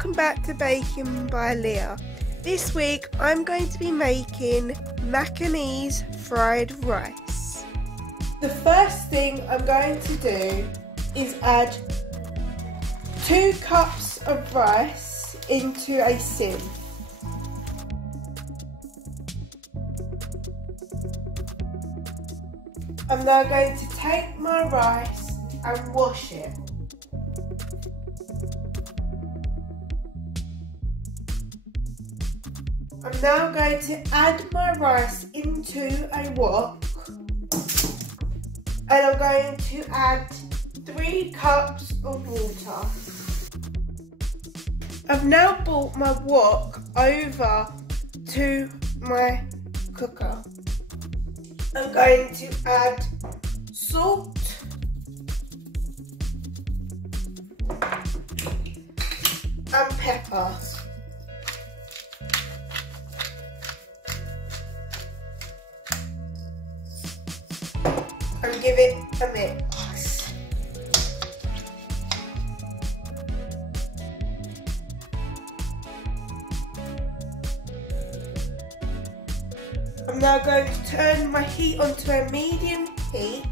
welcome back to Baking by Leah. This week I'm going to be making Macanese fried rice. The first thing I'm going to do is add 2 cups of rice into a sieve. I'm now going to take my rice and wash it. I'm now going to add my rice into a wok, and I'm going to add 3 cups of water. I've now brought my wok over to my cooker. I'm going to add salt and pepper. And give it a mix. I'm now going to turn my heat onto a medium heat.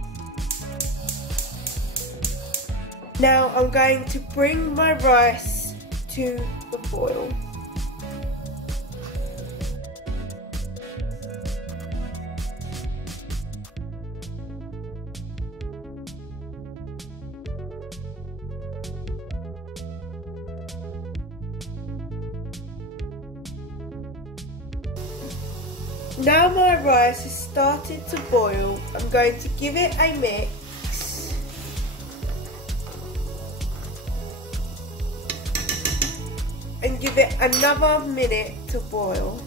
Now I'm going to bring my rice to the boil. Now my rice has started to boil, I'm going to give it a mix. And give it another minute to boil.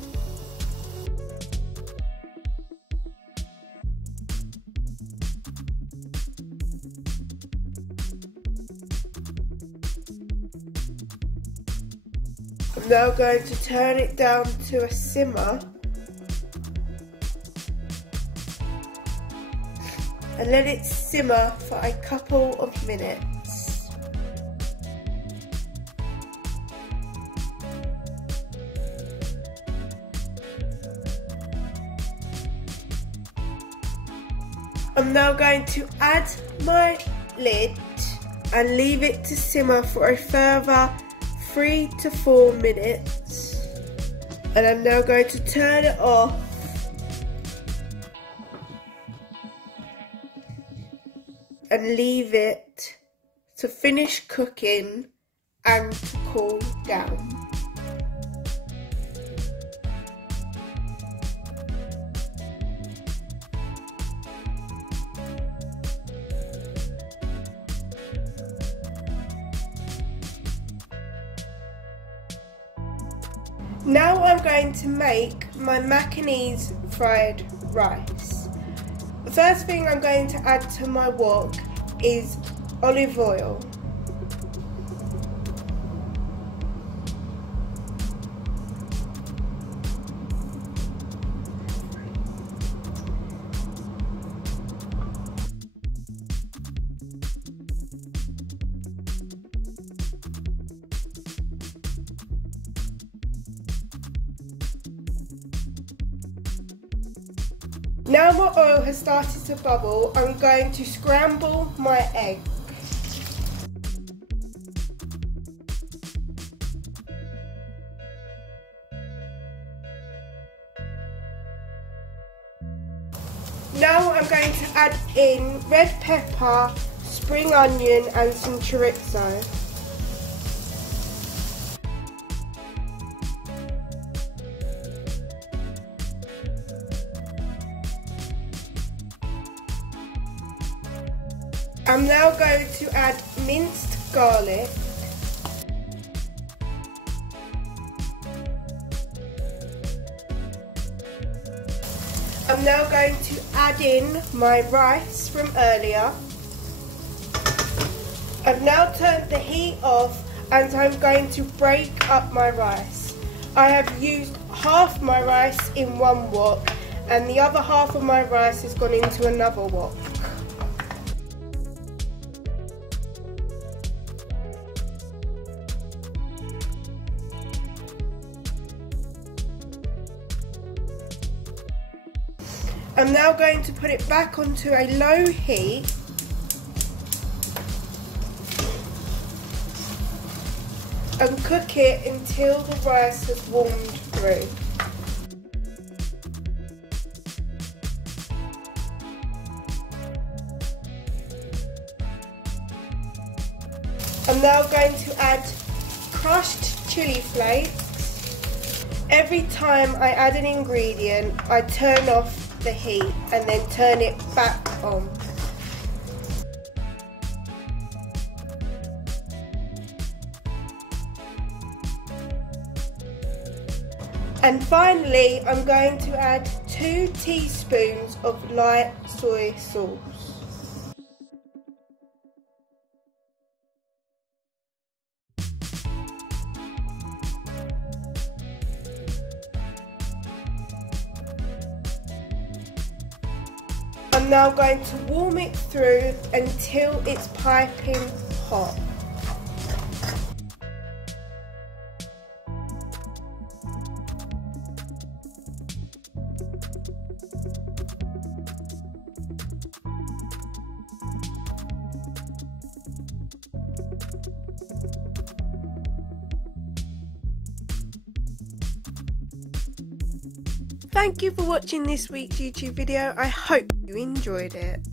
I'm now going to turn it down to a simmer. And let it simmer for a couple of minutes. I'm now going to add my lid and leave it to simmer for a further 3 to 4 minutes. And I'm now going to turn it off and leave it to finish cooking and to cool down. Now I'm going to make my Macanese fried rice. The first thing I'm going to add to my wok is olive oil. Now my oil has started to bubble, I'm going to scramble my egg. Now I'm going to add in red pepper, spring onion and some chorizo. I'm now going to add minced garlic. I'm now going to add in my rice from earlier. I've now turned the heat off and I'm going to break up my rice. I have used half my rice in one wok and the other half of my rice has gone into another wok. I'm now going to put it back onto a low heat and cook it until the rice has warmed through. I'm now going to add crushed chili flakes. Every time I add an ingredient, I turn off the heat and then turn it back on. And finally, I'm going to add 2 teaspoons of light soy sauce. I'm now going to warm it through until it's piping hot. Thank you for watching this week's YouTube video. I hope you enjoyed it.